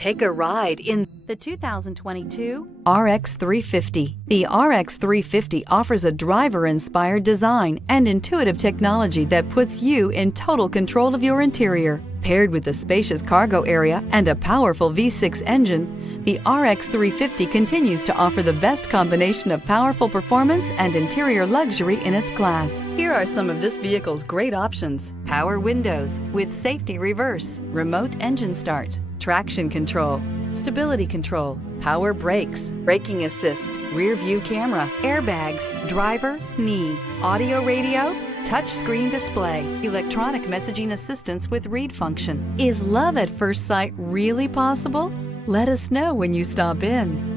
Take a ride in the 2022 RX 350. The RX 350 offers a driver-inspired design and intuitive technology that puts you in total control of your interior. Paired with a spacious cargo area and a powerful V6 engine, the RX 350 continues to offer the best combination of powerful performance and interior luxury in its class. Here are some of this vehicle's great options: power windows with safety reverse, remote engine start, traction control, stability control, power brakes, braking assist, rear view camera, airbags, driver, knee, audio radio, touchscreen display, electronic messaging assistance with read function. Is love at first sight really possible? Let us know when you stop in.